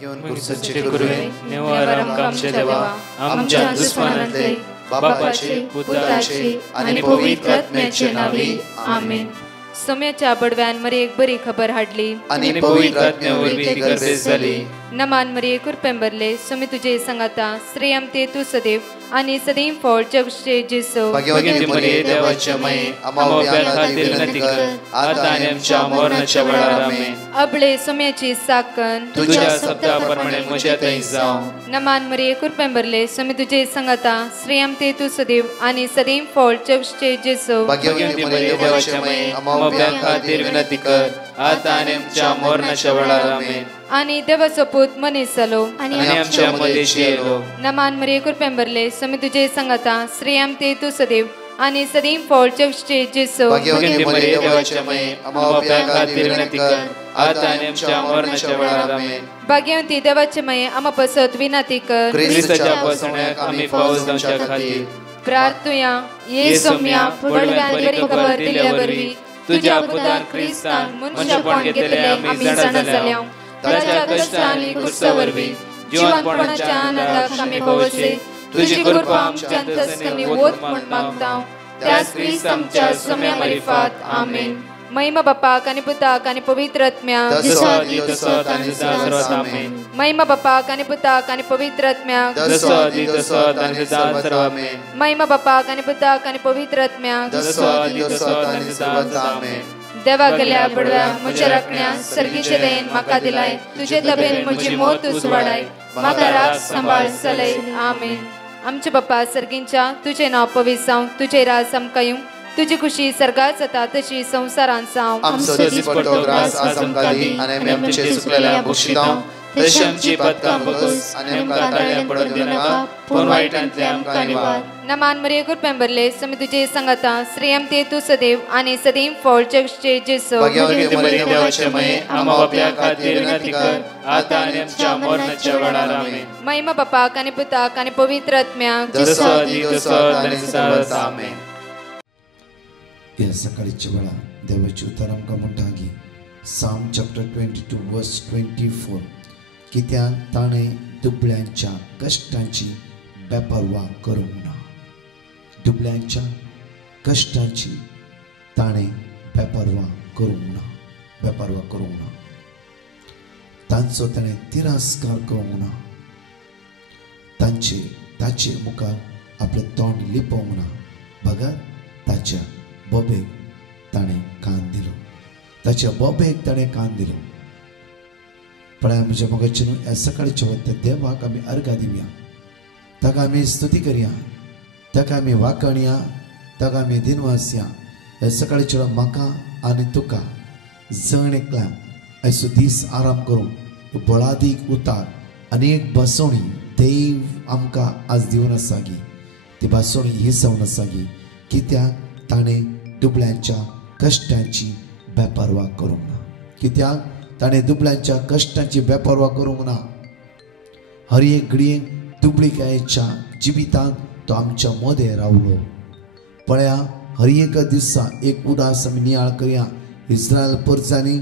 घेऊन कुर्सचे गुरुवे नेवारम कामचे देवा आमच्या दुश्मनांतले बापाचे पुत्राचे आणि पवित्र आत्म्याचे नावे आमेन. सोम्याच्या बडव्यान मरी एक बरी खबर हाडली आणि पवित्र आत्म्यावर ती गर्दी झाली. नमान मरी कुरपेंबरले सोमी तुझे संगाता श्रेयम ते तू सदैव आणि सदैव फळ जगचे जेसो. भाग्यवती मरिये देवाच्या माये आम्हा खातीर विनंती कर आता आणि आमच्या मरणाच्या वेळार आमेन. अबळे सोम्याची साकन तुझ्या शब्दाप्रमाणे म्हज्या थंय जावं. नमान मरी कुरपेंबरले सोमी तुझे संगाता श्रेयम ते तू सदैव आणि सदैव फळ जगचे जेसो. भाग्यवती मरिये देवाच्या माये आम्हा खातीर विनंती कर आता आणि आमच्या मरणाच्या वेळार आमेन. आणि देवाचो पूत मनीस जालो आणि आमच्या मध्येशी येलो. नमान मरी कुरपेंबरले सोमी तुझे संगाता श्रेयम ते तू सदैव आणि सदैव फळ जगचे जेसो. भाग्यवती मरिये देवाच्या माये आम्हा खातीर विनंती कर आता आणि आमच्या मरणाच्या वेळार आमेन. भाग्यवती देवाचे माये आम्हा पसत विनंती कर ख्रिस्ताच्या पसण्याक आम्ही पावस जावच्या खातीर प्रार्थुया. ये सोम्या बडव्यान बरी खबर दिल्या वरवी तुझ्या पुतान ख्रिस्तान मनशापण घेतले आम्ही जाणा जाल्या. ताच्या कष्टांनी कुर्सावरवी जीवनपणाच्या आनंदाक आम्ही पवसे तुझी कृपा आमच्या अंतस्करणी वोत म्हण मागता. त्याच ख्रिस्त आमच्या सोम्या मार्फत आमेन. महिमा बापाक आणि पुताक आणि पवित्र आत्म्याक महिमा बापाक आणि पुताक आणि पवित्र आत्म्याक महिमा बापाक आणि पुताक आणि पवित्र आत्म्याक. देवा गेल्या बडव्या म्हज्या राखण्या सर्गीचे देन म्हाका दिलाय तुझे तबेन म्हजी मोत उसवाडाय म्हाका राख सांबाळ चलय आमेन. आमचे बाप्पा सर्गींच्या तुझे नाव पवित्र जावं तुझे राज आमकां येवं तुझी खुशी सर्गात जाता तशी संसारांत जावं. आमचो दिसपट्टो ग्रास आज आमकां दी आनी आमचे सुकलेल्या बक्षितां तशी आमची पदकां बगस आनी आमकां ताळ्यां पडोवन दिनाका पूण वायटांतले आमकां निवार. नमान मरिये कुरपेंबरले सोमी तुझे संगाता श्रेयम ते तू सदैव आणि सदैव फळ जगचे जेसो. भाग्यवती मरिये देवाचे माये आम्हा बाप्या खातीर विनंती कर आता आनी आमच्या मरणाच्या वेळार आमेन. महिमा बापाक आणि पुताक आणि पवित्र आत्म्याक आमेन. या सकाळीच्या वेळा देवाची उतर आमकां म्हणटा की साम चॅप्टर 22 वर्स 24 कित्याक ताणें दुबळ्यांच्या कश्टांची बेपर्वा करूंक ना. दुबळ्यांच्या कश्टांची ताणें बेपर्वा करूंक ना. तांचो ताणें तिरस्कार करूंक ना. ताचे मुखार आपलें तोंड लिपोवंक ना. बगर ताच्या बोबेक ताणें कान दिलो. ताच्या बोबेक ताणें कान दिलो. पळय आमच्या मोगाचे न्हू ह्या सकाळच्या वता देवाक आमी अर्घा दिवया. ताका आमी स्तुती करया. ताका आमी वाखणया. ताका आमी दिनवास या. ह्या सकाळच्या वेळा म्हाका आनी तुका जण एकल्या आयचो दीस आराम करूंक बळादीक उतार आनी एक बसवणी देव आमकां आज दिवन आसा गी. ती बसवणी ही जावन आसा गी कित्याक ताणें दुबळ्यांच्या कश्टांची बेपर्वा करूंक ना. कित्याक ताणें दुबळ्यांच्या कश्टांची बेपर्वा करूंक ना. हर एक घडये दुबळीकायेच्या जिवितांत तो आमच्या मदें रावलो. पळया हर एक दिसा एक उदास आमी नियाळ करया. इस्रायल परजांनी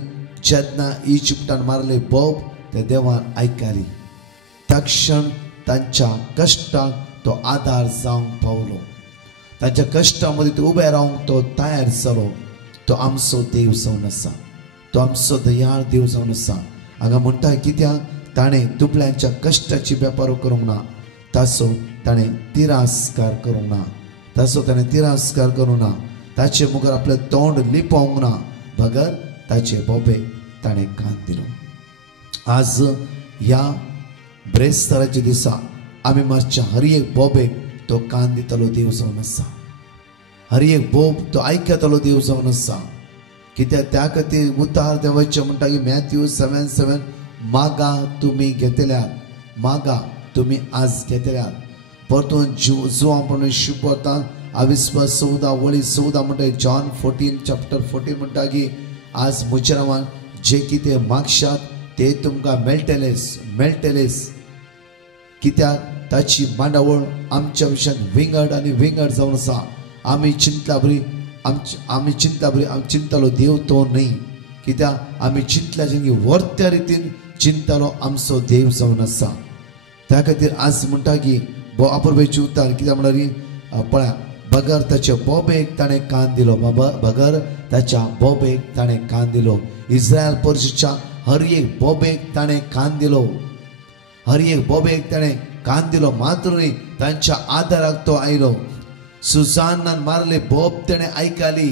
जेन्ना इजिप्टान मारले बोब ते देवान आयकली. त्या क्षण तांच्या कश्टांक तो आदार जावंक पावलो. ताच्या कश्टामध्ये तो उबे रावंक तो तयार जालो. तो आमचो देव जावन आसा. तो आमचो दयाळ देव जावन आसा. हांगा म्हणटा कित्याक ताणें दुबळ्यांच्या कश्टाची बेपारो करूंक ना. ताचो ताणें तिरस्कार करूंक ना. तिरस्कार करूंक ना. ताचे मुखार आपलें तोंड लिपोवंक ना. बगर ताचे बोबे ताणें कान दिलो. आज ह्या ब्रेस्ताराच्या दिसा आमी मातशे हर एक बोबेक तो कान दितलो देव जावन आसा. हर एक बोब तो आयकतलो देव जावन आसा. कित्याक त्या खातीर उतार देवाचे म्हणटा की मॅथ्यू 7:7 मागा तुमी घेतल्यात. मागा तुमी आज घेतल्यात. परतून जो आपण शिकवता अविस्वास 14 म्हणटा. जॉन 14:14 म्हणटा की आज म्हज्या नांवान जे कितें मागशात ते तुमकां मेळटलेच. कित्याक ताची मांडावळ आमच्या विशयान विंगड आनी विंगड जावन आसा. आमी चिंतलो देव तो न्हय. कित्याक आमी चिंतल्या की वर्त्या रितीन चिंतलो आमचो देव जावन आसा. त्या खातीर आज म्हणटा की अपुर्वेची उतार कित्याक म्हणल्यार पळया बगर ताच्या बोबेक ताणें कान दिलो. बगर ताच्या बोबेक ताणें कान दिलो. इस्रायल पर्शीच्या हर एक बोबेक ताणें कान दिलो. हर एक बोबेक ताणें कान दिलो. मात्र न्ही तांच्या आदाराक तो आयलो. सुसानान मारले बोब ताणें आयकली.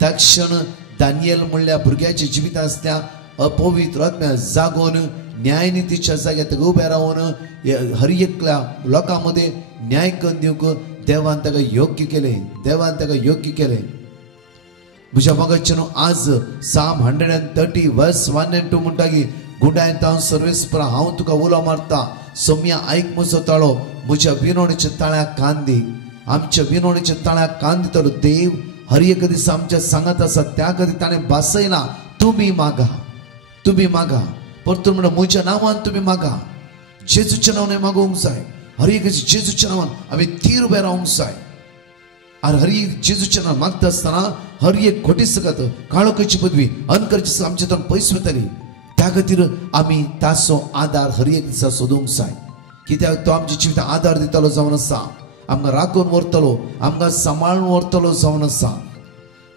त्या क्षण दानियल म्हणल्या भुरग्याच्या जिवितां आसल्या अपवित्र आत्म्या जागोन न्यायनितीच्या जाग्यार उबे रावन हर एकल्या लोकां मदें न्याय करून दिवंक देवान ताका योग्य केले. देवान ताका योग्य केले. म्हज्या मगाच्यान आज Psalm 130 verse 1 and 2 म्हणटा की गुंडायत हांव सर्वेस्परा हांव तुका उलो मारता. सोम्या आयक म्हजो ताळो. म्हज्या विनवणेच्या ताळ्याक कान दी. आमच्या विनवणेच्या ताळ्याक कान दितलो देव हर एक दीस आमच्या सांगत आसा. त्या खातीर ताणें बासयला तुमी मागा. तुमी मागा. परतून म्हणटा म्हज्या नांवान तुमी मागा. जेजूच्या नांवान मागोवंक जाय. हर एक जेजूच्या नांवान आमी थीर उबे रावंक जाय. आनी हर एक जेजूच्या नांवान मागता आसतना हर एक खोटी सकत काळोखाची पदवी अंधकारची आमच्या तोंड पयस वतली. त्या खातीर आमी ताचो आदार हर एक दिसा सोदूंक जाय. कित्याक तो आमच्या जिवितांत आदार दितलो जावन आसा. आमकां राखून व्हरतलो. आमकां सांबाळून व्हरतलो जावन आसा.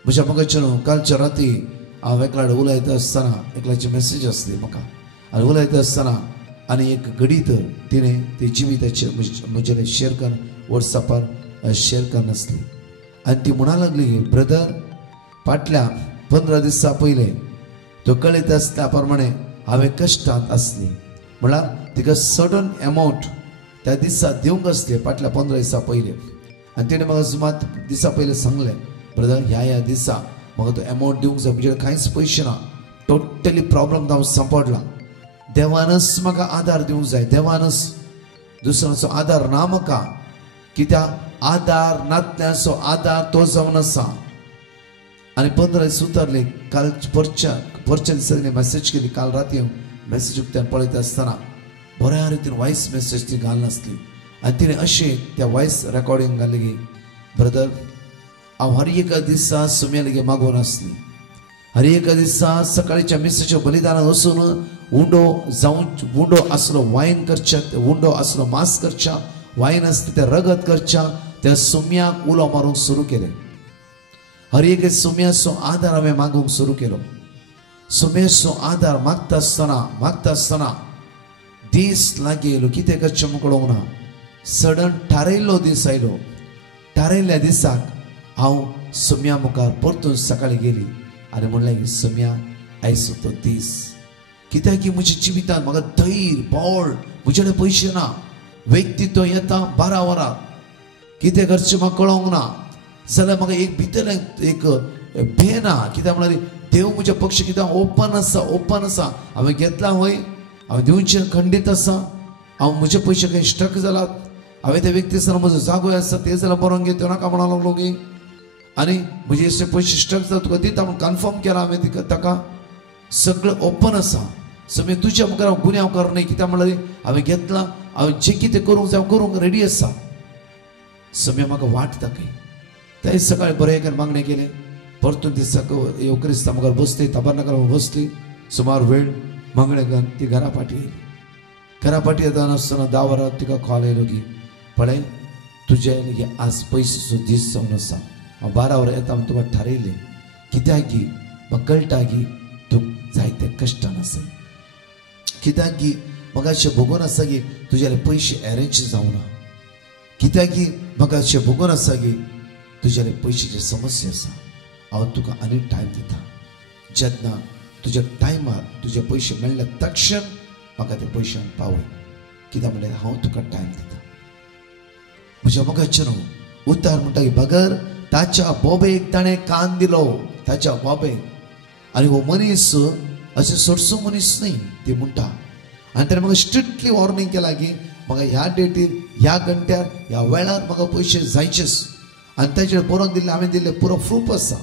म्हज्या मगाच्यान कालच्या राती हांव एकल्याड उलयता आसतना एकल्याची मेसेज आसली म्हाका. आनी उलयता आसतना आनी एक घडीत तिणें ती जिविताचे म्हजे शेअर करून वॉट्सॅपार शेअर करन आसली. आनी ती म्हणा लागली ब्रदर फाटल्या 15 दिसा पयले तो कळीत आसल्या प्रमाणे हांवें कश्टांत आसली. म्हळ्यार तिका सडन एमावंट त्या दिसा दिवंक आसले फाटल्या 15 दिसा पयले. आनी तिणें म्हाका सुमार दिसा पयले सांगलें ब्रदर ह्या दिसा म्हाका तो एमावंट दिवंक जाय. म्हणजे कांयच पयशे ना. टोटली प्रॉब्लम हांव सांपडला. देवानच म्हाका आदार दिवंक जाय. देवानच. दुसऱ्याचो आदार ना म्हाका. कित्याक आदार नातल्याचो आदार तो जावन आसा. आनी 15 दीस उतरले. काल परच्या दिसा मेसेज केली. काल राती हांव मेसेज उक्त्यान पळयता आसतना बऱ्या रितीन वॉयस मेसेज ती घालनासली. आनी तिणें अशें त्या वॉयस रेकॉर्डिंग घाली की ब्रदर हांव हर एका दिसा सुम्या लेगीत मागोवन आसली. हर एका दिसा सकाळीच्या मिसेच्या बलिदानात वचून उंडो आसलो वायन करच्या. उंडो आसलो मांस करच्या. वायन आसता तें रगत करच्या. त्या सुम्याक उलो मारूंक सुरू केलें. हर एक सुम्याचो आदार हांवें मागूंक सुरू केलो. सुम्याचो आदार मागता आसतना दीस लागीं येयलो. कितें करचें म्हाका कळोंक ना. सडन थारायल्लो दीस आयलो. थारायल्ल्या दिसाक हांव सुम्या मुखार परतून सकाळीं गेली आनी म्हणलें की सुम्या आयचो तो दीस. कित्याक की म्हज्या जिवितांत म्हाका धैर्य बळ म्हजे कडेन पयशे ना. व्यक्तित्व येता 12 वरां. कितें करचें म्हाका कळोंक ना जाल्यार म्हाका एक भितर एक भेना. कित्याक म्हळ्यार देव म्हज्या पक्ष कित्याक ओपन आसा. हांवें घेतला वय. हांवें दिवचें खंडीत आसा. हांव म्हजे पयशे खंय स्टक जालात. हांवें त्या व्यक्ती सांग म्हजो जागो आसा ते जाल्यार बरोवन घे. त्यो नाका म्हणा लागलो गे. आनी म्हजे अशे पयशे स्टक जाता तुका दिता म्हूण कन्फर्म केला हांवें ताका. सगळें ओपन आसा. सो मी तुज्या मुखार हांव गुन्यांव करना. कित्याक म्हळ्यार हांवें घेतला. हांवें जें कितें करूंक जाय करूंक रेडी आसा. सो म्हाका वाट दाखय. ते सकाळीं बरें करून मागणें केलें. परतून ती ह्यो क्रिस्तांव मुखार बसली. ताबरनाकार बसली. सुमार वेळ मागणें करून ती घरा फाटी येयली. घरा फाटी येताना आसतना 10 वरां तिका कॉल येयलो की पळय तुजे आज पयशेचो दीस जावन आसा. हांव 12 वरां येता म्हूण तुका थारयलें. कित्याक की म्हाका कळटा की तूं जायते कश्टान आसा. कित्याक की म्हाका अशें भोगून आसा की तुजे पयशे अरेंज जावना. कित्याक की म्हाका अशें भोगून आसा की तुजे पयशाची समस्या आसा. हांव तुका आनी टायम दिता. जेन्ना तुज्या टायमार तुजे पयशे मेळ्ळे तक्षण म्हाका ते पयशांक पावय. कित्याक म्हणल्यार हांव तुका टायम दिता. म्हज्या मोगाचेर उतार म्हणटा की बगर ताच्या बोबेक ताणें कान दिलो. ताच्या बोबेक. आनी हो मनीस अशें सोडसो मनीस न्ही ती म्हणटा. आनी ताणें म्हाका स्ट्रिक्टली वॉर्निंग केला की म्हाका ह्या डेटीर ह्या घंट्यार ह्या वेळार म्हाका पयशे जायचेच. आनी ताचेर बरोवन दिल्ले हांवें दिल्ले पुरो प्रूफ आसा.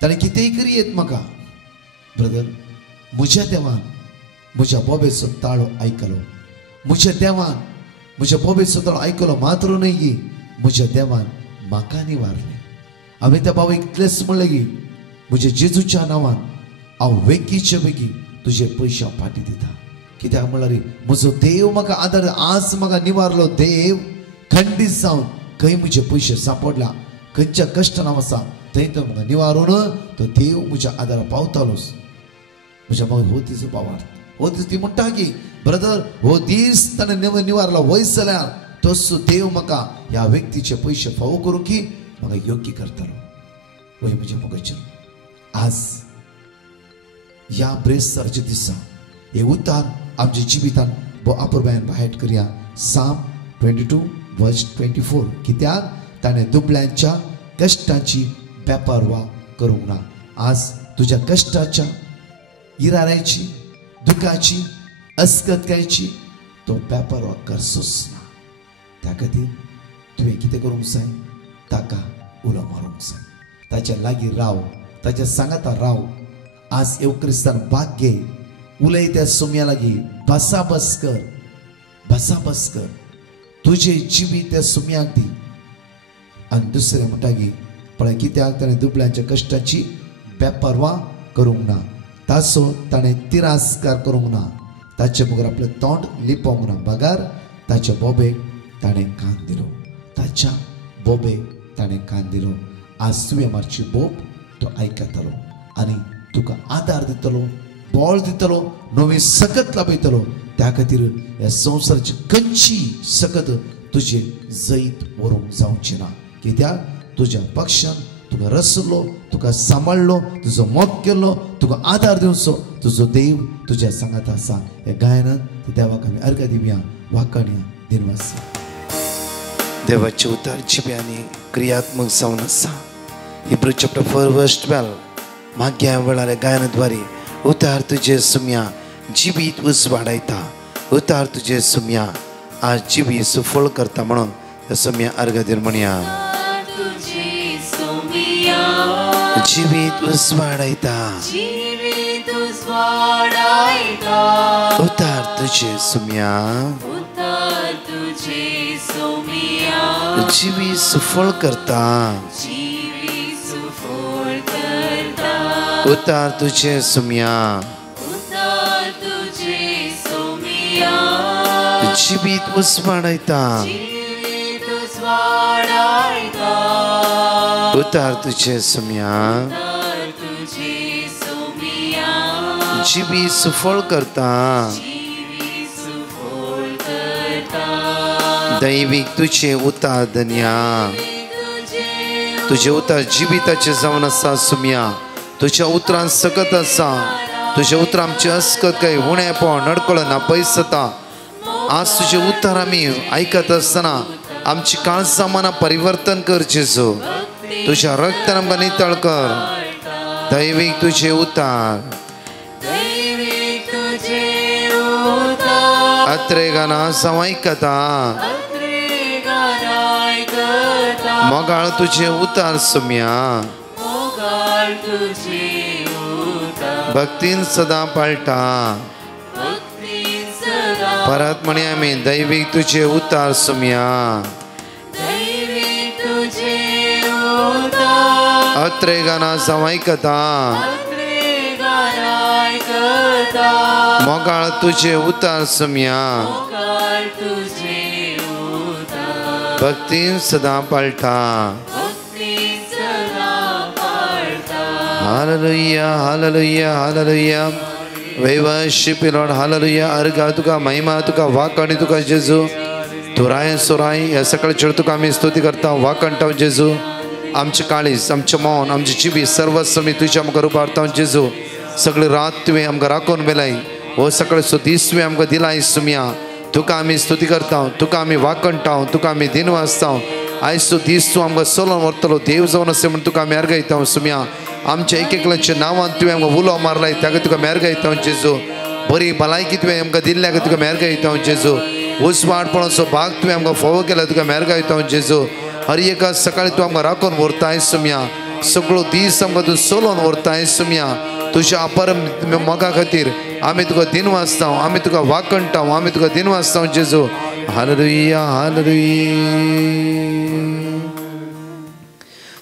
ताणें कितेंय करी येत म्हाका ब्रदर म्हज्या देवान म्हज्या बोबेचो ताळो आयकलो. म्हज्या देवान म्हज्या बोबेचो ताळो आयकलो. मात्र न्हय की म्हज्या देवान म्हाका निवारलें. हांवें त्या बाबा इतलेंच म्हणलें की म्हज्या जेजूच्या नांवान हांव बेगीच्या बेगी तुझे पैसे हांव फाटीं दिता कित्याक म्हणल्यार म्हजो देव म्हाका आदार आज म्हाका निवारलो देव खंडीत जावन खंय म्हजे पयशे सांपडला खंयच्या कश्टान हांव आसा थंय तो म्हाका निवारून तो देव म्हज्या आदारा पावतालोच म्हज्या मग हो तिचो पावार हो दीस ती म्हणटा की ब्रदर हो दीस ताणें निवारलो वयस जाल्यार तोच देव म्हाका ह्या व्यक्तीचे पयशे फावो करूं की म्हाका योग्य करतलो वय म्हजे मोगाचेर आज ह्या ब्रेस्तारच्या दिसा हे उतार आमच्या जिवितान अपुरबायन भायर करया साम 22:24 कित्याक ताणें दुबळ्यांच्या कश्टाची बेपारवा करूंक ना आज तुज्या कश्टाच्या इराऱ्याची दुखाची अस्कतकायची तो बेपारवा करचोच ना त्या खातीर तुवें कितें करूंक जाय ताका उलो मारूंक जाय ताच्या लागीं राव ताच्या सांगाता राव आज येव क्रिस्तान भाग घे उलय त्या सोम्या लागीं बसाबस कर तुझे जिवीत त्या सोम्याक दी आनी दुसरें म्हणटा की पळय कित्याक ताणें दुबळ्यांच्या कश्टाची बेपारवा करूंक ना ताचो ताणें तिरास्कार करूंक ना ताचे मुखार आपलें तोंड लिपोवंक ना बगार ताच्या बोबेक ताणें कान दिलो ताच्या बोबेक ताणें कान दिलो आज तुवें मारची बोब तो आयकतलो आनी तुका आदार दितलो बळ दितलो नवी सकत लाभयतलो त्या खातीर ह्या संवसाराची खंयची सकत तुजे जैत व्हरूंक जावची ना कित्याक तुज्या पक्षान तुका रचलो तुका सांबाळलो तुजो मोग केलो तुका आदार दिवचो तुजो देव तुज्या सांगात आसा हे गायनात देवाक आमी अर्घ दिवया वाकण्या दिनवास देवाचे उतार जिव्यांनी क्रियात्मक जावन आसा Hebrews chapter 4 verse 12 माग्या वेळार गायनाद्वारे उतार तुजे सुम्या जिवीत उस वाडयता उतार तुजे सुम्या आज जिवी सुफळ करता म्हणून त्या सुम्या अर्घ दिर म्हणया जिवीत उस वाडयता उतार तुजे सुम्या जिवी सुफळ करता उतार तुझे सुम्या जिवीत उस वाडयता उतार तुझे सुम्या जिवी सुफळ करता दैविक तुझे उतार धन्या तुझे उतार जिविताचे जावन आसा सुम्या तुझ्या उतरान सकत आसा तुझ्या उतरां आमचे अस्कत काय उणेपण नडकळो ना पयस जाता आज तुझे उतार आमी आयकत आसतना आमची काळजां मनां परिवर्तन कर जेजू तुझ्या रक्तान आमकां नितळ कर दैवीक तुझे उतार अत्रे गाना जावं आयकता मोगाळ तुझे उतार सुम्या भक्तीन सदां पाळटा परत म्हणे आमी दैवीक तुझे उतार सुम्या अत्रे गाना जावं आयकता मोगाळ तुझे उतार सुम्या भक्तीन सदां पाळटा hallelujah hallelujah hallelujah We worship you, Lord. Hallelujah. अर्घा तुका महिमा तुका वाकणी तुका जेजू तुराय सोराय या सकाळी चढ तुका आम्ही स्तुती करता वाकणता जेजू आमचे काळीज आमचे मौन आमची जिबी सर्वस्व मी तुझ्या आमकां रुबारता जेजू सगळी रात तुवें आमकां राखून बेलाय हो सकाळी सो दीस तुवें आमकां दिलाय सुम्या तुका आमी स्तुती करता तुका आमी वाकणटा तुका आमी दिन वाजता आयज तो दीस तूं आमकां चलोवन व्हरतलो देव जावन अशें म्हण तुका आमी अर्घयता सुम्या आमच्या एक एकल्याच्या नांवान तुवें आमकां उलो मारलाय ताका तुका आमी अर्घयता जेजू बरी भलायकी तुवें आमकां दिल्ल्या तुका आमी अर्घयता जेजू उसवाडपणाचो भाग तुवें आमकां फोव केला तुका आमी अर्घयता जेजू हर एका सकाळी तूं आमकां राखून व्हरता सुम्या सगळो दीस आमकां तूं चलोवन व्हरता सुम्या तुज्या अपर मोगा खातीर आमी तुका दिन वाजता आमी तुका वाकणटा आमी तुका दिन वाजता जेजू हालेलुया हालेलुया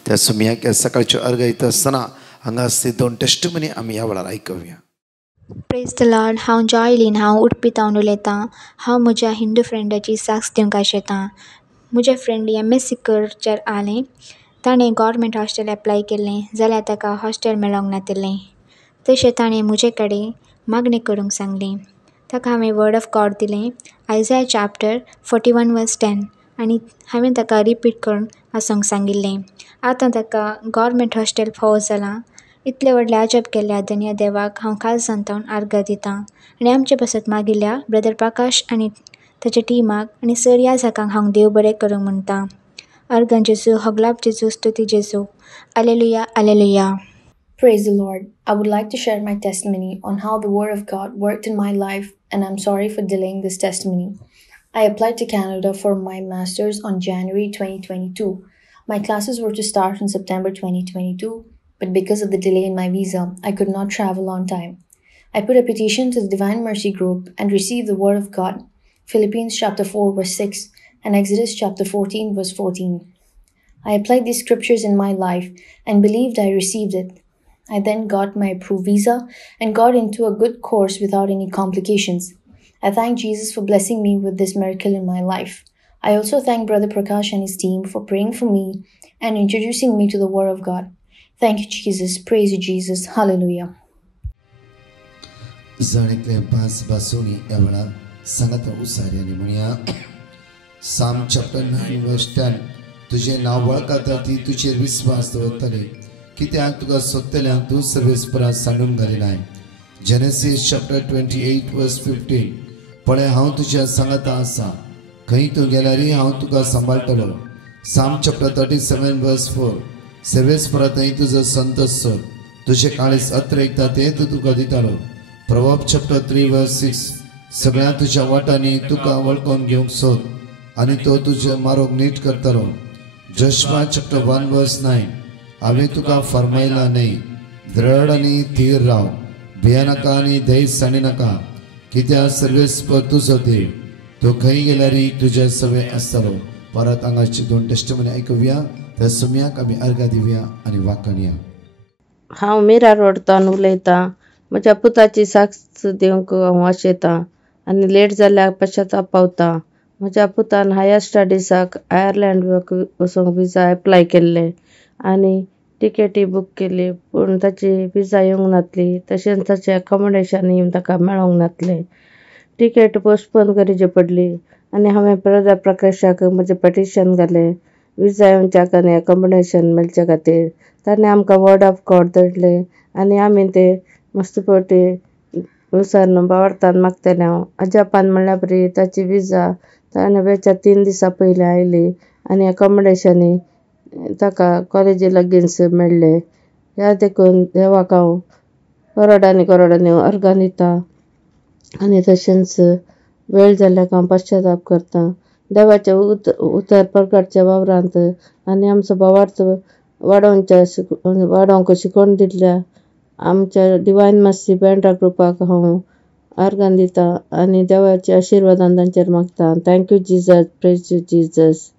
त्या सुम्याक सकाळच्यो अर्घयता आसतना हांगा आसली 2 टेस्टिमनी आमी ह्या वेळार आयकूया प्रेज द लॉर्ड. हांव जॉयलीन. हांव उडपीतावन उलयतां. हांव म्हज्या हिंदू फ्रेंडाची साक्स दिवंक आशेतां. म्हजें फ्रेंड MSc करचेर आलें. ताणें गव्हर्मेंट हॉस्टेल एप्लाय केल्लें जाल्यार ताका हॉस्टेल मेळोंक नातिल्लें. तशें ताणें म्हजे कडेन मागणी करूंक सांगली. ताका हांवें वर्ड ऑफ गॉड दिलें, आयझाया चॅप्टर 41:10 आनी हांवें ताका रिपीट करून वाचूंक सांगिल्लें. आतां ताका गव्हर्मेंट हॉस्टेल फावो जालां. इतले व्हडलें अजब केल्ल्या धन्य देवाक हांव खाल सांतावन आर्गां दितां. आनी आमचे पासत मागिल्ल्या ब्रदर प्रकाश आनी ताच्या टिमाक आनी सर ह्या जाकांक हांव देव बरें करूंक म्हणटा. अर्गन जेजू, होगलाप जेजू, स्तुती जेजू. Alleluia, alleluia. Praise the Lord. I would like to share my testimony on how the Word of God worked in my life, and I'm sorry for delaying this testimony. I applied to Canada for my master's on January 2022. My classes were to start in September 2022, but because of the delay in my visa, I could not travel on time. I put a petition to the Divine Mercy Group and received the Word of God, Philippians chapter 4 verse 6 and Exodus chapter 14 verse 14. I applied these scriptures in my life and believed I received it. I then got my approved visa and got into a good course without any complications. I thank Jesus for blessing me with this miracle in my life. I also thank Brother Prakash and his team for praying for me and introducing me to the Word of God. Thank you, Jesus. Praise you, Jesus. Hallelujah. जाणीतले पांच बासुणी एवढा सांगत उसाऱ्याने म्हणया साम chapter 9 वर्स 10 तुझे नाव वळखता ती तुझेर विस्वास दवरतले कित्याक तुका सोदतल्यांक तूं सर्वेस्परांत सांडून घालिनाय. जेनेसीस चॅप्टर 28 वर्स 15 पळय हांव तुज्या सांगाता आसा, खंय तूं गेल्यारय हांव तुका सांबाळटलो. साम चॅप्टर 37 वर्स 4 सर्वेस्परा थंय तुजो संतोष सोद, तुजे काळीज अत्रेकता तें तूं तुका दितालो. प्रवर्ब चॅप्टर 3 वर्स 6 सगळ्या तुज्या वाटांनी तुका वळखून घेवंक सोद आनी तो तुजे मारोग नीट करतलो. जोशुआ चॅप्टर 1 वर्स 9 हांवें तुका फरमायला न्हय, द्रढ आनी थीर राव, भियेनाका आनी धैर्य साणिनाका, कित्याक सर्वेस्पर तुजो देव, तो खंय गेल्यारय तुजे सवे आसतलो. परत हांगाची 2 टेस्टिमनी आयकुया, त्या सुमयाक आमी अर्घ दिवया आनी वाकणया. हांव मिरा रोडतान उलयतां. म्हज्या पुताची साक्स दिवंक हांव आशेतां आनी लेट जाल्यार पश्चाताप पावतां. म्हज्या पुतान हायर स्टडीजाक आयर्लंड वचूंक विजा एप्लाय केल्लें आनी टिकेटी बूक केली, पूण ताची विजा येवंक नासली. तशेंच ताचें अकोमोडेशनय ताका मेळोंक नासलें. टिकेट पोस्टपोन करची पडली आनी हांवें ब्रदर प्रकाशाक म्हजें पटिशन घालें विजा येवच्याक आनी अकोमोडेशन मेळचे खातीर. ताणें आमकां वर्ड ऑफ गॉड धाडलें आनी आमी ते मस्तपटी विचारून बावरतान मागतलें हांव. अजापान म्हणल्या बरी ताची विजा ताणें वेच्या 3 दिसां पयलीं आयली आनी अकोमोडेशनय ताका कॉलेजी लगीन्स मेळ्ळें. ह्या देखून देवाक हांव करोडांनी अर्गां दितां आनी तशेंच वेळ जाल्याक हांव पश्चाताप करतां. देवाच्या उतर प्रकारच्या वावरांत आनी आमचो भावार्थ वाडोवंक शिकोवन दिल्ल्या आमच्या डिवायन मर्सी बँड्रा ग्रुपाक हांव अर्गां दितां आनी देवाच्या आशिर्वादान तांचेर मागतां. Thank you Jesus. Praise you Jesus.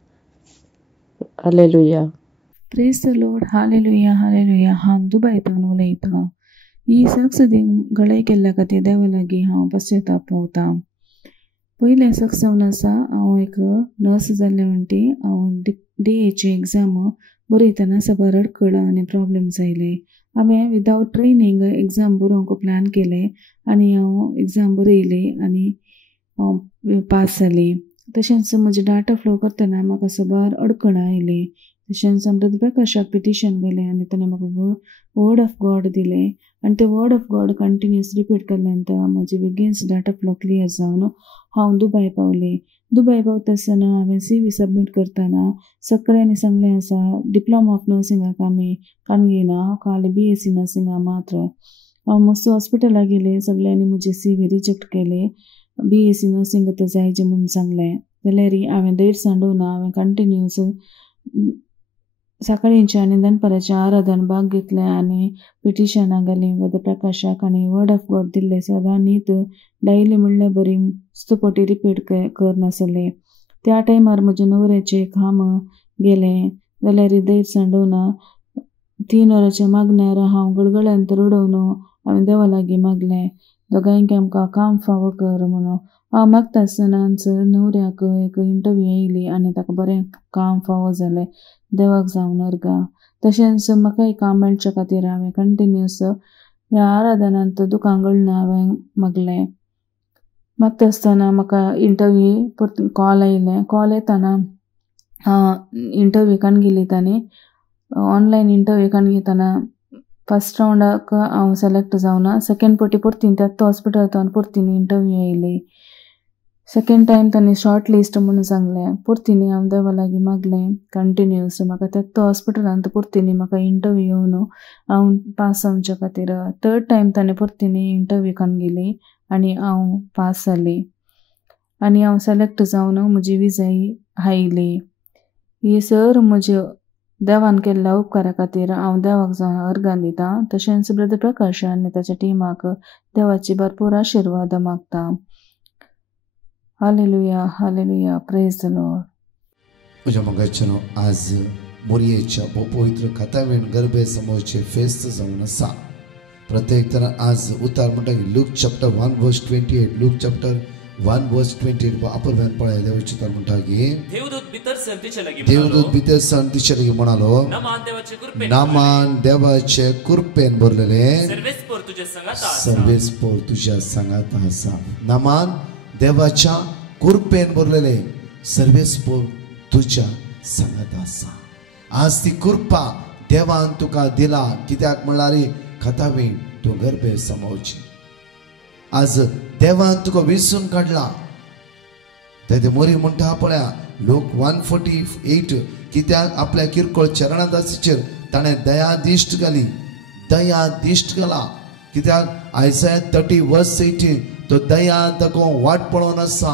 Hallelujah. Praise the Lord. Hallelujah, hallelujah. हांव दुबयतान उलयतां. ही साक्स दिवंक घडये केल्ल्या खातीर देवा लागीं हांव पश्चाताप पावतां. पयल्या साक्सावन आसा हांव एक नर्स जाल्ले म्हणटी हांव DA एग्जाम बरयतना सबर अडखळ आनी प्रॉब्लेम्स आयले. हांवें विदावट ट्रेनींग एग्जाम बरोवंक प्लॅन केलें आनी हांव एग्जाम बरयली आनी हांव पास जाली. तशेंच म्हजें डाटा फ्लो करतना म्हाका सबार अडखळां आयली. तशेंच ब्रदर प्रकाशाक पिटिशन गेलें आनी ताणें म्हाका वर्ड ऑफ गॉड दिलें आनी ते word of God continuous repeat केल्ल्यानंतर म्हजे बेगीनच डाटा फ्लो क्लियर जावन हांव दुबय पावलें. दुबय पावता आसतना हांवें CV सबमीट करतना सगळ्यांनी सांगलें आसा डिप्लोमा ऑफ नर्सिंगाक आमी काणगेना, हांव खाली BSc नर्सिंगा मात्र. हांव मस्त हॉस्पिटलाक गेलें, सगळ्यांनी म्हजे CV रिजेक्ट केले. BSc नर्सिंग तर जायचें म्हणून सांगलें. जाल्यार हांवें देड सांडूना, हांवें कंटिन्यूअस सकाळींचे आनी दनपाराचें आराधन भाग घेतलें आनी पिटिशनां घालीं ब्रदर प्रकाशाक आनी वर्ड ऑफ गॉड दिल्लें. सदां न्हीद डेयली म्हणलें बरी स्तुपटी रिपीट करनासलें. त्या टायमार म्हज्या न्हवऱ्याचें काम गेलें जाल्यार देड सांडूना 3 वरांच्या मागण्यार हांव गडगड्यांत रडोवन हांवें देवा लागीं मागलें. दोगांयक आमकां काम फावो कर म्हणून हांव मागता आसतनाच न्हवऱ्याक एक इंटरव्यू येयली आनी ताका बरें काम फावो जालें. देवाक जावन अर्गा. तशेंच म्हाकाय काम मेळच्या खातीर हांवें कंटिन्यूस ह्या आराधनांत दुखांगळना हांवें मागलें. मागता आसतना म्हाका इंटरव्यू कॉल आयलें. कॉल येताना इंटरव्यूकान गेली तांणी ऑनलायन इंटरव्यूकान घेताना फर्स्ट रावंडाक हांव सिलेक्ट जावना. सेकेंड फावटी परतीन त्याच हॉस्पिटलांत परतीन इंटरव्यू येयली. सेकेंड टायम तांणी शॉर्ट लिस्ट म्हणून सांगलें. परतीनी हांव देवा लागीं मागलें कंटिन्यूस म्हाका त्याच हॉस्पिटलांत परतीनी म्हाका इंटरव्यू येवन हांव पास जावच्या खातीर. थर्ड टायम तांणी परतीनी इंटरव्यूकान गेली आनी हांव पास जाली आनी हांव सिलेक्ट जावन म्हजी विजा आयली. ही सर म्हज्या देवान केल्ल्या उपकारा खातीर हांव देवाक जावन अर्गां दितां. तशेंच ब्रदर प्रकाश आनी ताच्या टिमाक देवाची भरपूर आशिर्वाद मागता. Hallelujah hallelujah praise the Lord. म्हज्या मोगाचेनो आज मोरयेच्या पवित्र खातावेण गर्भे समोरचे फेस्त जावन आसा. प्रत्येक तरान आज उतार म्हणटा की लूक चॅप्टर 1:28 लूक चॅप्टर 1:28 अपर वेन पळय देवाची उतार म्हणटा की देवदूत भितर सण तिचे लागी म्हणालो नामान देवाचे कृपेन भरलेले सर्वेस पोर तुझ्या सांगात आसा. नामान देवाच्या कृपेन भरलेले सर्वेस पोर तुझ्या सांगात आसा. आज ती कृपा देवान तुका दिला. कित्याक म्हणल्यार खातावेण तूं गर्भे समावची. आज देवान तुका विसरून काडला. ते मोरी म्हणटा पळया लोक 148 कित्याक आपल्या किरकोळ चरणादासीचेर ताणें दया दिश्ट घाली. दया दिश्ट घाला. कित्याक आयसाया 30:18 तो दया दाखोवन वाट पळोवन आसा.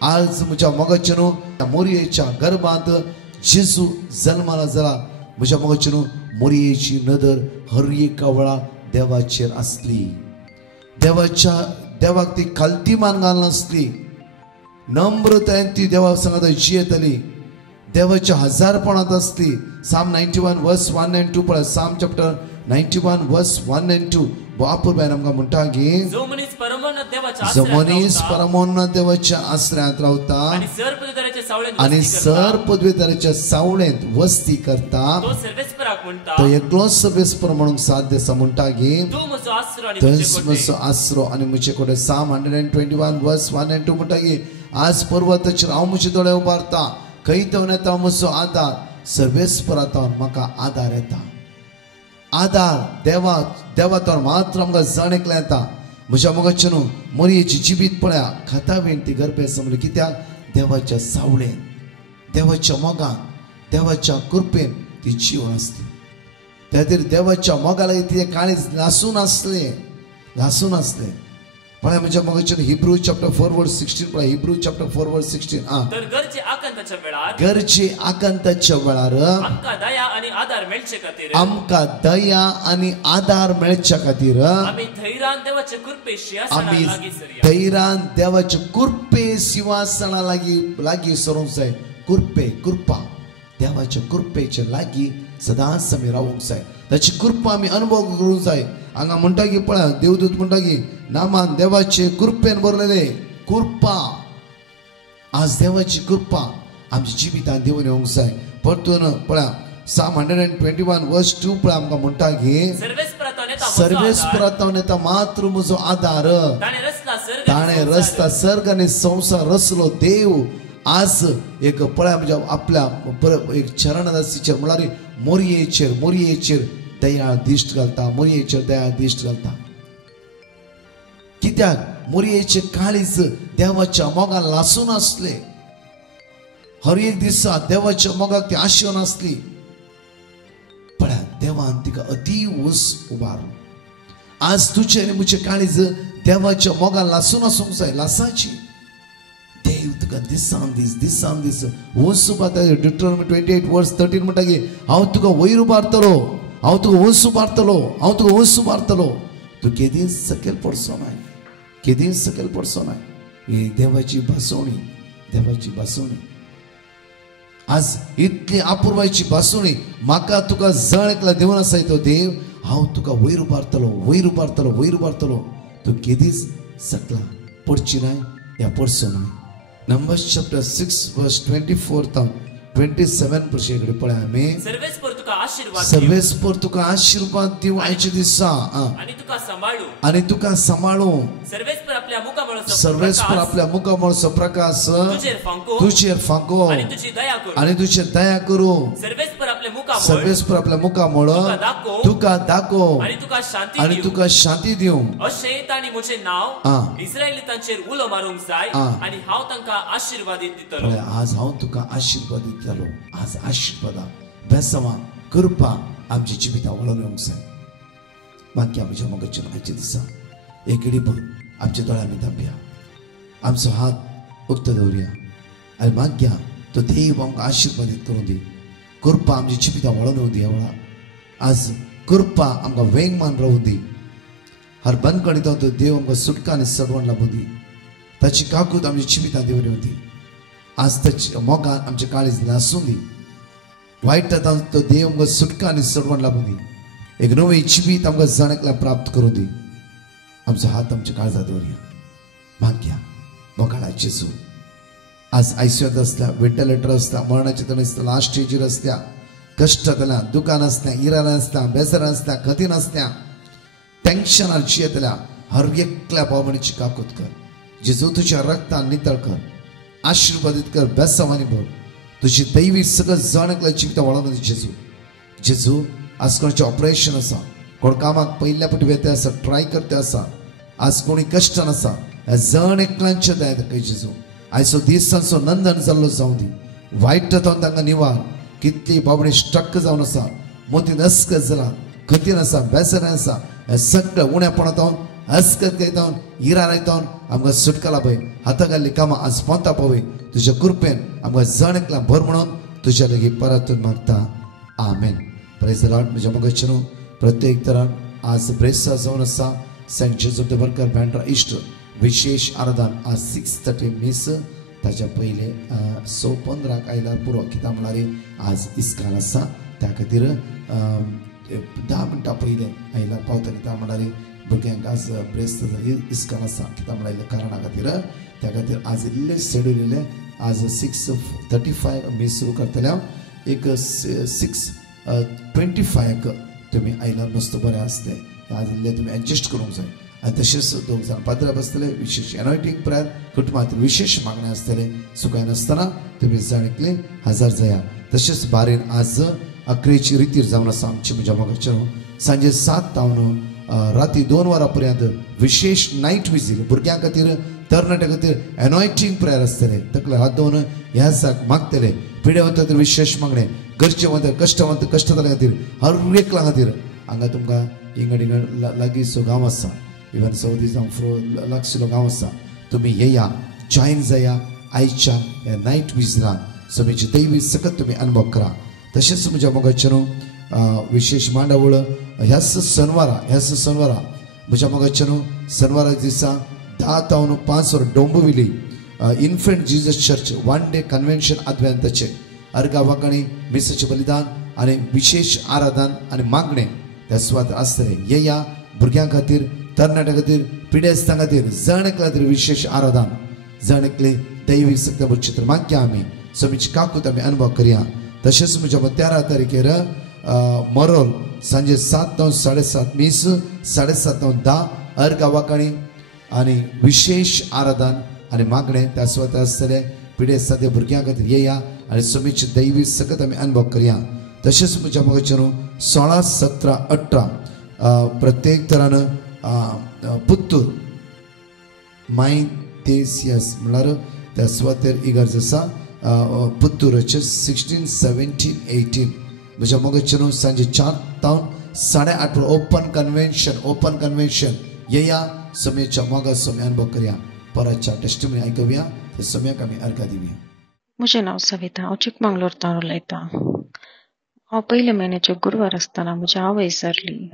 आज म्हज्या मोगाचेनो मोरयेच्या गर्भांत जेजू जल्माला जाला. म्हज्या मोगाचेनो मोरयेची नदर हर एका वेळा देवाचेर आसली. देवाक ती खालती मान घालनासली. नम्रतायेन ती देवा सांगात जियेतली. देवाच्या हजारपणांत आसली. साम 91:1 and 2 पळय. साम चॅप्टर 91:1 and 2 बापूर बायन आमकां म्हणटा की जो मनीस परमोन्नत देवाच्या आश्रयांत रावता आनी सर पदवीधराच्या सावळेंत वस्ती करता तो एकलो सर्वेस्पर म्हणून साध्य आसा. म्हणटा की थंयच म्हजो आसरो आनी म्हजे कडेन. साम 121:1 and 2 म्हणटा की आज पर्वताचेर हांव म्हजे दोळे उबारता. खंय तो येता म्हजो आदार. सर्वेस्परांतल्यान म्हाका आदार येता. आदार देवा तर मात्र आमकां जाणेकलें येता. म्हज्या मोगाचेनो मोरयेची जिबीत पळया खातावेण ती गर्भे समली. कित्याक देवाच्या सावळेन देवाच्या मोगान देवाच्या कृपेन ती जीवन आसली. त्या खातीर देवाच्या मोगा लागीं तिचे काळीज लासून आसले. पळय म्हज्या मोगाचेनो हिब्रू चॅप्टर 4:16 पळय. हिब्रू चॅप्टर 4:16 गरजे आकांताच्या वेळार आमकां दया आनी आदार मेळच्या खातीर आमी धैर्यान देवाचे कृपे सिंहासना लागीं सरूंक जाय. कृपा देवाच्या कृपेच्या लागीं सदांच आमी रावूंक जाय. ताची कृपा आमी अनुभव करूंक जाय. हांगा म्हणटा की पळय देवदूत म्हणटा की नामान देवाचे कृपेन भरलेले कृपा. आज देवाची कृपा आमच्या जिवितांत देवन येवंक जाय. परतून पळया साम 121:2 पळय आमकां म्हणटा की सर्वेस्परांतल्यान येता मात्र म्हजो आदार. ताणें रचला सर्ग आनी संवसार रचलो देव. आज एक पळया म्हणजे आपल्या एक चरणदासीचेर म्हळ्यार मोरयेचेर दया दिश्ट घालता. मोरयेचेर दया दिश्ट घालता. कित्याक मोरयेचे काळीज देवाच्या मोगान लासून आसले. हर एक दिसा देवाच्या मोगाक ती आशेवन आसली. पळया देवान तिका अती उस उबारलो. आज तुझे आनी म्हजे काळीज देवाच्या मोगान लासून आसूंक जाय. लासाची देव तुका दिसान दीस उंच उबारता. डिट्रोनॉमी 28:13 म्हणटा की हांव तुका वयर उबारतलो. हांव तुका उंच उबारतलो. तू केदींच सकयल पडचो नाय. ही देवाची भासवणी. आज इतली अपूर्वाची भासवणी म्हाका तुका जळ एकला देवन आसा तो देव. हांव तुका वयर उबारतलो. तू केदीच सकला पडची नाय या पडसो नाय. नंबर्स चॅप्टर 6 वर्स 24 ता 27 पर्यंत पळय आमी. सर्वेस्पर तुका आशीर्वाद सर्वेस्पर तुका आशीर्वाद दिव आयचे दिसा आणि तुका सांभाळू. सर्वेस्पर आपल्या मुखामळचो प्रकाश तुझेर फांको आणि तुझी दया करू. सर्वेस्पर आपल्या मुखामळ तुका दाखो आणि तुका शांती दिव. अशें तांणी म्हजें नांव इस्रायेलीतांचेर उलो मारूंक जाय आनी हांव तांकां आशीर्वादीत दितलो. आज हांव तुका आशीर्वादीत दितलो. आज आशीर्वादा बेसवा कृपा आमची जिविता वळून येवंक जाय. बाकी आमच्या मोगाच्या आयचे दिसा एक घडी भर आमच्या दोळ्यांनी दाबया, आमचो हात उक्त दवरया आनी मागया तो देव आमकां आशीर्वादीत करून दी. कृपा आमची जिविता वळून येवं दी. ह्या वेळा आज कृपा आमकां वेगमान रावूं दी. हर बंदकणीत तो देव आमकां सुटका आनी सडवण लाभूं दी. ताची काकूत आमच्या जिवितांत देवन येवं दी. आज ताच्या मोगान आमचे काळीज लासूं दी. वायट जाता तो देव आमकां सुटका आनी सडवण लाभूं दी. एक नवी जिवीत आमकां जाणेकला प्राप्त करूं दी. आमचो हात आमच्या काळजात दवरया, मागया मोगाळा जेजू. आज आयसीयूत आसल्या, वेंटिलेटर आसता, मरणाचे तण आसता, लास्ट स्टेजीर आसल्या, कश्ट जातल्या, दुकान आसल्या, इराण आसल्या, बेजार आसल्या, खतीन आसल्या, टेन्शनार जियेतल्या हर एकल्या भावमणीची काकूत कर. जेजू तुझ्या रक्तान नितळ कर, आशीर्वादीत कर, बेसावानी भर. तुझी दैवी सगळं जाणकल्या जिविता वळोन जेजू. जेजू आज कोणाचें ऑपरेशन आसा, कोण कामाक पहिल्या फावटी वेते आसा, ट्राय करते आसा, आज कोणी कश्टान आसा, ह्या जण एकल्यांच्या दया दाखय जेजू. आयचो दीस तांचो नंदन जाल्लो जावं दी. वायट जावन तांकां निवार. कितली बाबडी स्ट्रक जावन आसा, मोती अस्कत जाला, खतीन आसा, बेसार आसा, हें सगळें उणेपणांतून अस्कत घेतावन इराण येतावन आमकां सुटका लाभय. हाता घाल्ली कामां आज पोंता पळय. तुज्या कृपेन आमकां जण एकल्यां भर म्हणून तुज्या लागीं परतून मागता. आमेन. Praise the Lord. म्हज्या मोगाच्या न्हू प्रत्येक तरान आज ब्रेसा जावन आसा. Saint Joseph the worker Bandra East विशेष आराधन आज 6:30 मिस. ताच्या पयले 6:15 आयल्यार पुरो. कित्याक म्हळ्यार आज इस्कान आसा, त्या खातीर 10 मिनटां पयले आयल्यार पावता. कित्याक म्हळ्यार भुरग्यांक आज ब्रेस्त इस्कान आसा. कित्याक म्हळ्यार कारणा खातीर त्या खातीर आज इल्ले शेड्यूल इल्ले. आज 6:35 मिस सुरू करतल्या. एक 6:25 तुम्ही आयल्यार मस्त बरें आसलें. आज इल्ले तुमी एडजस्ट करूंक जाय. आनी तशेंच 2 जाण पाद्रा बसतले. विशेष एनॉयटिंग प्रेयर कुटुंबांत विशेष मागणे आसतले. सुकाय नासतना तुमी जाणेकले हजर जाया. तशेंच बारेन आज 11ची रितीर जावन आसा आमची म्हज्या मोगाच्या. सांजे 7 तावन राती 2 वरां पर्यंत विशेष नायट विजील भुरग्यां खातीर, तरणाट्यां खातीर एनॉयटिंग प्रेयर आसतले. तकले हात दवरून ह्या दिसाक मागतले. पिडेवंत खातीर विशेष मागणे, गरजेवंत कश्टवंत कश्टताल्या खातीर हर एकल्या खातीर. हांगा तुमकां इंगड इंगड लागींचो गांव आसा, इवन सौदी जावं लागशिल्लो गांव आसा. तुमी येया, जॉयन जाया आयच्या ह्या नायट विजिलान. समेची दैवी सकत तुमी अनुभव करा. तशेंच म्हज्या मोगाच्यान विशेष मांडावळ ह्याच शनवारा म्हज्या मोगाच्यान शनवारा दिसा 10 तावन 5 वर Dombivli Infant Jesus church 1 day convention आद्वेंताचे अर्गा वाकाणी मिसाचे बलिदान आनी विशेष आराधन आनी मागणे त्या सुवात आसतले. येया भुरग्यां खातीर, तरणाट्यां खातीर, पिडेस्तां खातीर, जणेकल्या खातीर विशेष आराधन, जणेकले दैवी सत्य चित्र मागया आमी. समीची काकूत आमी अनुभव करया. तशेंच म्हज्या 13 तारखेर मरोल सांजे 7 तावन 7:30 मिस, 7:30 तावन 10 अर्गा वाकाणी आनी विशेष आराधन आनी मागणे त्या सुवात आसतले. पिडेस्तां त्या भुरग्यां खातीर येया आनी समीची दैवी सकत आमी अनुभव करया. तशेंच म्हज्या मोगाच्यान 16, 17, 18 प्रत्येक तरान पुत्तूर मायतेसियस म्हळ्यार त्या सुवातेर इगर्ज आसा पुत्तूराचे 16, 17, 18. म्हज्या मोगाच्यान सांजे 4 तावन 8:30 ओपन कन्वेन्शन येया. समेच्या मोगा समे अनुभव करया. परतच्या टेस्टिमनी आयकूया. त्या सम्याक आमी अर्घा दिवया. म्हजें नांव सविता. हांव चिकमंगळूरतान उलयतां. हांव पयल्या म्हयन्याचे गुरवार आसतना म्हजी आवय सरली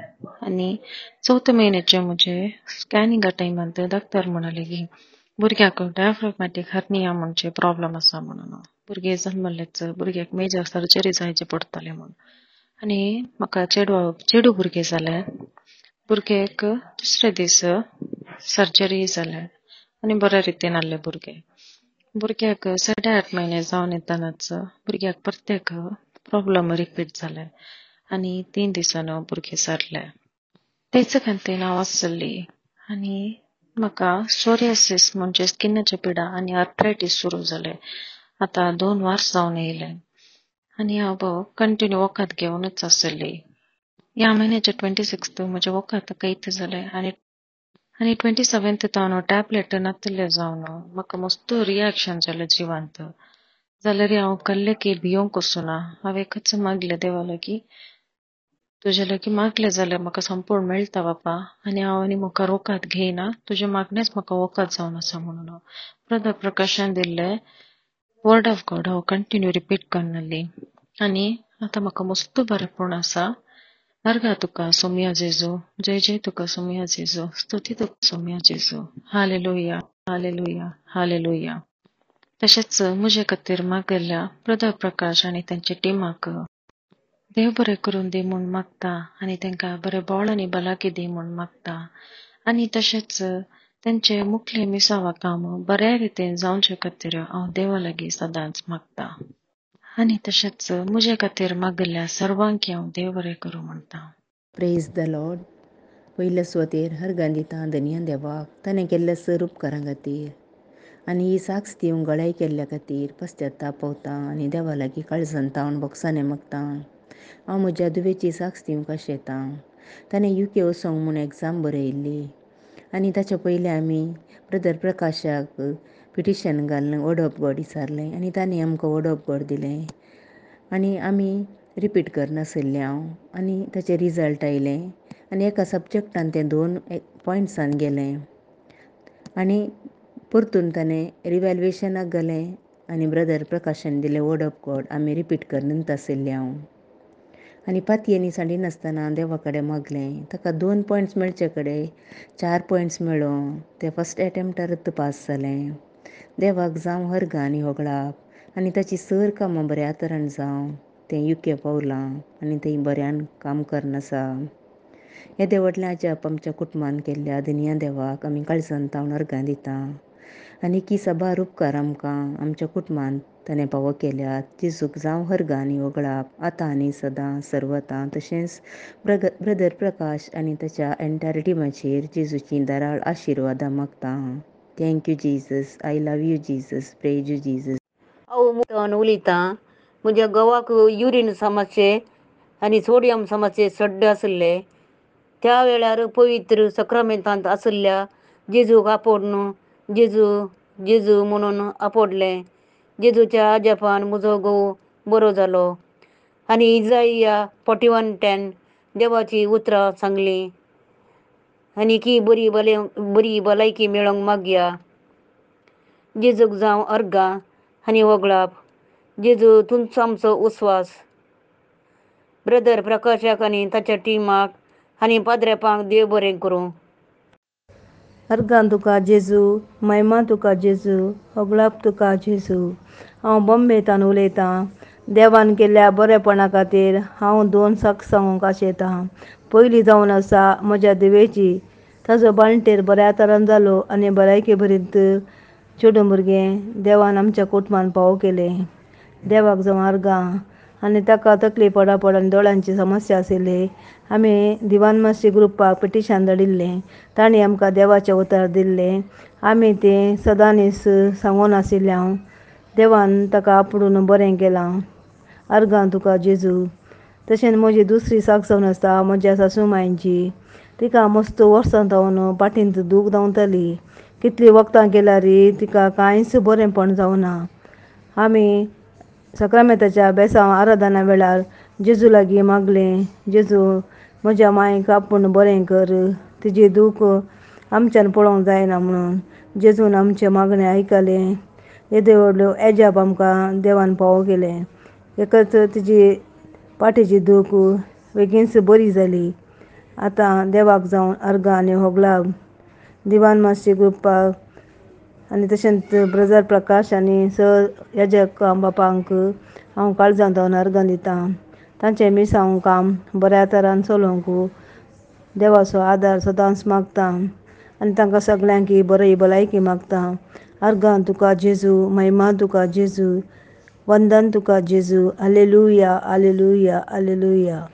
आनी 4थ्या म्हयन्याचे म्हजे स्कॅनिंगा टायमार ते डॉक्टर म्हणाले की भुरग्याक डायफ्रॅगमॅटीक हर्निया म्हणजे प्रॉब्लम आसा म्हणून. भुरगे जल्मलेच भुरग्याक मेजर सर्जरी जायचे पडटले म्हणून. आनी म्हाका चेडू भुरगे जाले. भुरगेक दुसरे दीस सर्जरी जाल्या आनी बऱ्या रितीन आसले भुरग्याक 8.5 महिने जावन येतानाच भुरग्याक परतेक प्रॉब्लम रिपीट जाले आनी 3 दिसान भुरगे सारले. तेच खातीर हांव आसली आनी म्हाका सोरियासिस म्हणजे स्किनाचे पिडा आनी आर्थरायटीस सुरू जाले. आता 2 वर्स जावन येयले आनी हांव कंटिन्यू वखद घेवनच आसली. ह्या महिन्याच्या 26th म्हजे वखद कैत जाले आनी 27th हांव टॅबलेट नातले जावन म्हाका मस्त रिएक्शन जालें जिवांत. जाल्यार हांव कहलें की भियोंक वचूना. हांव एकच मागलें देवा लागीं, तुजे लागीं मागलें जाल्यार म्हाका संपूर्ण मेळटा बापा आनी हांव आनी मुखार वखद घेयना. तुजे मागणेच म्हाका वखद जावन आसा म्हणून ब्रदर प्रकाशान दिल्ले वर्ड ऑफ गॉड हांव कंटिन्यू रिपीट करनाली आनी आतां म्हाका मस्त बरेपण आसा. अर्घा तुका सोम्या जेजू, जय जय तुका सोम्या जेजू, स्तुती तुका सोम्या जेजू. Hallelujah, hallelujah, hallelujah. तशेंच म्हजे खातीर मागल्या ब्रदर प्रकाश आनी तांचे टिमाक देव बरें करून दी म्हूण मागता आनी तांकां बरें बळ आनी भलायकी दी म्हूण मागता आनी तशेंच तांचे मुखले मिसावा काम बऱ्या रितीन जावचे खातीर हांव देवा लागीं सदांच मागता आनी तशेंच म्हजे खातीर मागल्या सर्वांक हांव देव बरें करूं म्हणटा. Praise the Lord. पयल्या सुवातेर हरगां दिता धन्य देवाक ताणें केल्ल्या सर उपकारां खातीर आनी ही साक्ष दिवंक गळाई केल्ल्या खातीर पश्चाताप पावता आनी देवा लागीं काळजांत बोगसाने मागता. हांव म्हज्या दुवेची साक्ष दिवंक आशेता. ताणें UK वचोंक म्हूण एग्जाम बरयल्ली आनी ताचे पयलीं आमी ब्रदर प्रकाशाक पिटिशन घालून वर्ड ऑफ गॉड विचारलें आनी ताणें आमकां वर्ड ऑफ गॉड दिलें आनी आमी रिपीट करनासल्ली हांव आनी ताचें रिजल्ट आयलें आनी एका सब्जेक्टान तें 2 पॉयंट्सान गेलें आनी परतून ताणें रिवॅल्युएशनाक घालें आनी ब्रदर प्रकाशान दिलें वर्ड ऑफ गॉड आमी रिपीट करनात आसल्ली हांव आनी पातयेनी सांडिनासतना देवा कडेन मागलें. ताका 2 पॉयंट्स मेळचे कडेन 4 पॉयंट्स मेळ्ळो. तें फस्ट एटेम्प्टारूच पास जालें. देवाक जावं हरगां आनी होगळाप आनी ताची सर कामां बऱ्या तरान जावं. तें UK पावलां आनी थंय बऱ्यान काम करन आसा. येदे व्हडलें अजाप आमच्या कुटुंबान केल्ल्या धन्य देवाक आमी काळजांत अर्गां दिता आनी की साबार उपकार आमकां आमच्या कुटुंबान ताणें फावो केल्यात. जेजूक जावं हरगां आनी होगळाप आतां आनी सदां सर्वतां. तशेंच ब्रदर प्रकाश आनी ताच्या एंटायर टिमाचेर जेजूची दाराळ आशिर्वादां मागता. Thank you Jesus. I love you Jesus. Praise you Jesus. हांव उलयतां. म्हज्या घोवाक युरीन समस्ये आनी सोडियम समस्ये चड्ड आसले. त्या वेळार पवित्र सक्रामेंतांत आसल्या जेजूक आपोडून जेजू जेजू म्हणून आपोडलें. जेजूच्या आजापान म्हजो घोव बरो जालो आनी इजाइया 41:10 देवाची उतरां सांगलीं आनी की बरी भलायकी मेळोंक मागया. जेजूक जावं अर्गां आनी होगळाप. जेजू तुमचो आमचो उस्वास. ब्रदर प्रकाशाक आनी ताच्या टिमाक आनी पाद्रेपांक देव बरें करूं. अर्गां तुका जेजू, महिमा तुका जेजू, होगळाप तुका जेजू. हांव बॉम्बेंतल्यान उलयतां. देवान केल्ल्या बरेपणा खातीर हांव 2 साक्ष सांगूंक आशेतां. पयली जावन आसा म्हज्या धुवेची. ताजो बाळंटेर बऱ्या तरान जालो आनी भलायके बरीत चेडूं भुरगें देवान आमच्या कुटुंबान फावो केलें. देवाक जावं अर्गां. आनी ताका तकली पडापड आनी दोळ्यांची समस्या आशिल्ली. आमी दिवान मासी ग्रुपाक पिटिशन धाडिल्लें. तांणी आमकां देवाचें उतर दिल्लें. आमी तें सदांच सांगून आशिल्लें हांव. देवान ताका आपोडून बरें केलां. अर्गां तुका जेजू. तशेंच म्हजी दुसरी साक्ष जावन आसा म्हज्या सासू मांयची. तिका मस्त वर्सां जावन पाटींत दूख जावताली. कितलीं वखदां केल्यार तिका कांयच बरेंपण जावना. आमी सक्रामेंताच्या बेसांव आराधना वेळार जेजू लागीं मागलें, जेजू म्हज्या मांयक आपूण बरें कर. तिजी दूख आमच्यान पळोवंक जायना म्हणून. जेजून आमचें मागणें आयकलें. येद्यो व्हडल्यो अजाप आमकां देवान फावो केलें. एकच तिजी पाठीची दूख बेगीनच बरी जाली. आतां देवाक जावं अर्गां आनी होगळाप. दिवान मासी ग्रुपाक आनी तशेंच ब्रदर प्रकाश आनी याजक बापांक हांव काळजांत अर्गां दितां. तांचें मिसांव काम बऱ्या तरान चलोवंक देवाचो आदार सदांच मागता आनी तांकां सगल्यांक बरी भलायकी मागता. अर्गां तुका जेजू, महिमा तुका जेजू, वंदन तुका जेजू. Hallelujah, hallelujah, hallelujah.